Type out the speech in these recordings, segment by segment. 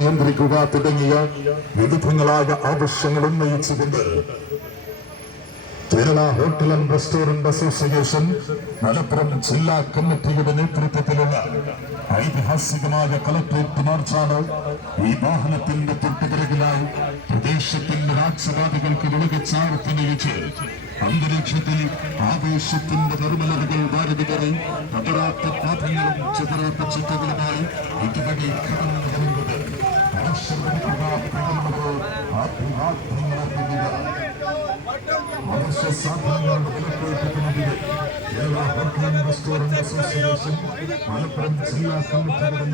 നിയന്ത്രിക്കുക തുടങ്ങിയ വിവിധങ്ങളായ ആവശ്യങ്ങൾ ഉന്നയിച്ചുകൊണ്ട് Kerala hotel and restaurant association Malappuram ജില്ലാ കമ്മിറ്റിയുടെ നേതൃത്വത്തിലുള്ള ഐതിഹാസികമായ കളക്ടറേറ്റ് മാർച്ചാണ് ഈ വാഹനത്തിന്റെ തൊട്ടുപിറകിലായി പ്രദേശത്തിന്റെ രാജ്യവാദികൾക്ക് വിളകിച്ചാർത്തനയിച്ച് അന്തരീക്ഷത്തിൽ ആവേശത്തിന്റെ നിർമ്മലതകൾ വാരുകയും പതറാത്ത പാഠങ്ങളും ചിതറാത്ത ചിന്തകളുമായി ഇതുവഴി കടന്നു ആത്മാർത്ഥങ്ങളാക്കുക അവശ്യ സാധനങ്ങളുടെ വിലക്കയറ്റത്തിനെതിരെ Kerala hotel restaurant association Malappuram ജില്ലാ കമ്മിറ്റിയുടെ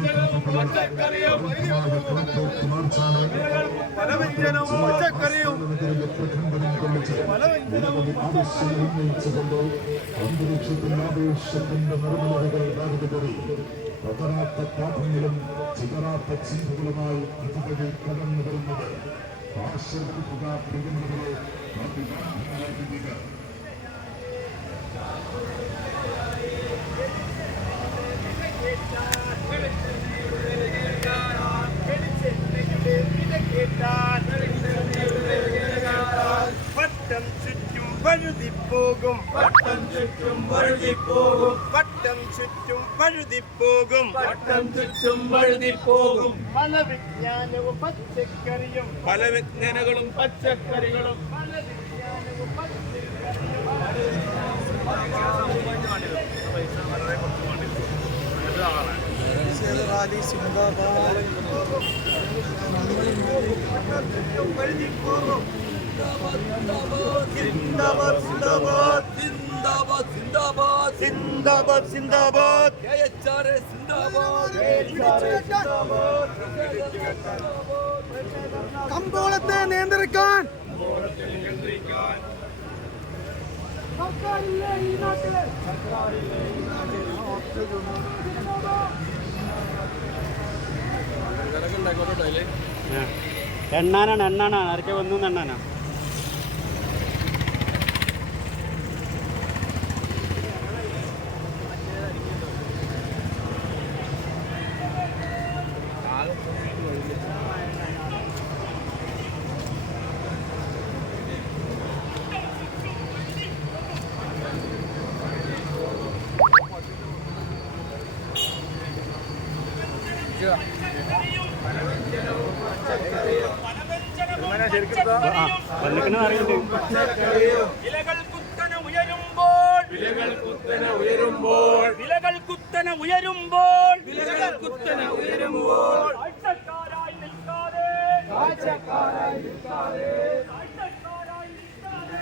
ഉന്നയിച്ചുകൊണ്ട് അന്തരീക്ഷത്തിൽ ആവേശത്തിന്റെ നിർമ്മലതകൾ വാരുകറി പതറാത്ത പാഠങ്ങളും ചിതറാത്ത ചിന്തകളുമായി വരുന്നത് ప్రతినిధులు ചുറ്റും വഴുതിപ്പോകും വട്ടം ചുറ്റും വഴുതിപ്പോകും വട്ടം ചുറ്റും പോകും വട്ടം ചുറ്റും വഴുതിപ്പോകും പല വിജ്ഞാനവും പച്ചക്കറിയും. പല വിജ്ഞാനങ്ങളും പച്ചക്കറികളും. പല വിജ്ഞാനവും പച്ചക്കറിയും. വഴുതിപ്പോകും സിന്ദാബാദ് സിന്ദാബാദ് കമ്പോളത്തെ നിയന്ത്രിക്കാൻ എണ്ണാനാണ് എണ്ണാനാണ്. ആരൊക്കെ വന്നു എണ്ണാനാ? വിലകൾ കുത്തനെ ഉയരുമ്പോൾ വിലകൾ കുത്തനെ ഉയരുമ്പോൾ വിലകൾ കുത്തനെ ഉയരുമ്പോൾ വിലകൾ കുത്തനെ ഉയരുമ്പോൾ കാഴ്ചക്കാരായി നിൽക്കാതെ കാഴ്ചക്കാരായി നിൽക്കാതെ കാഴ്ചക്കാരായി നിൽക്കാതെ